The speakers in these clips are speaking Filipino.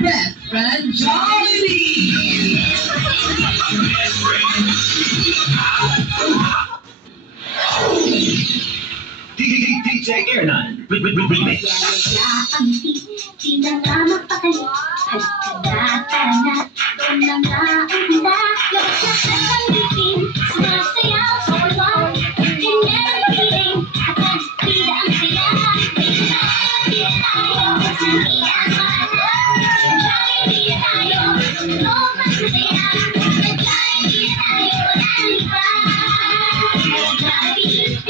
Best Friend Jollibee! DJ Ernan, remix. Yaya ang di na nga mapakali. Halika na, doon na nga ang handa. Labas na ang bitin, sumasayaw sa walwal. Ganyan ang piling, at nagbida ang saya. Di na tayo, hindi na mana. Di na tayo, tulog ang saya. Di na tayo, walang iba. Di na ang saya.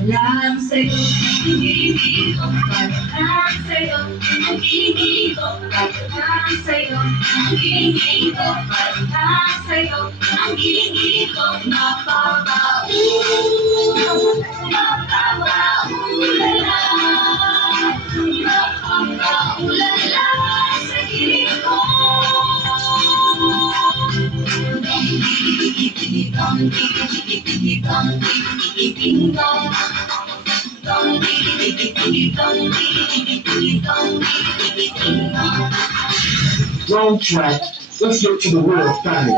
Alam sa'yo, hindi ko pagkakas sa'yo. Hindi ko pagkakas sa'yo. Hindi ko pagkakas sa'yo. Hindi ko mapapaulala. Mapapaulala sa hiling ko. Wrong track. Let's get to the real thing.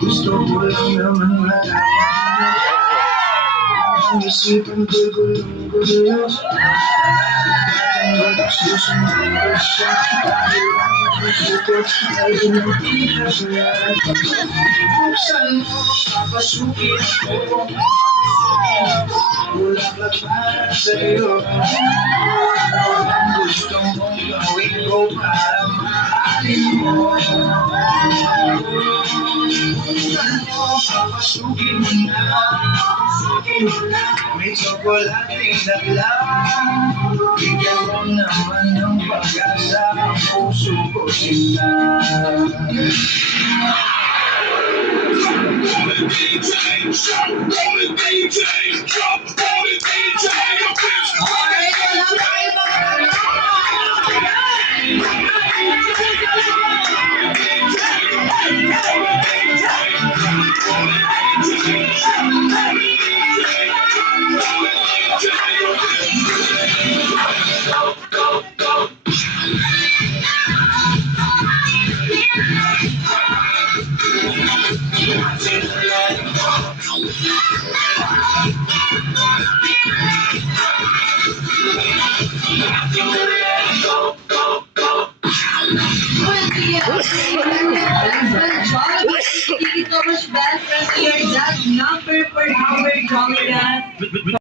Gusto ko lang naman malaman. Isipin ko'y gulong-gulo. Susunod ko siya. Gusto ay pinag-pinag. Buksan mo, papasukin ko. Bulaklak para sa'yo. Ang gusto mong gawin ko para mahalin mo. Buksan mo, papasukin mo na. May tsokolating dala. Bigyan mo naman ng pag-asa ang puso ko sinta. Roll it DJ, drop, roll it DJ, drop, roll it DJ, your bitch. Okay, wala tayo Thank you so much, Best Friend. Your that number for our Jolly Dance.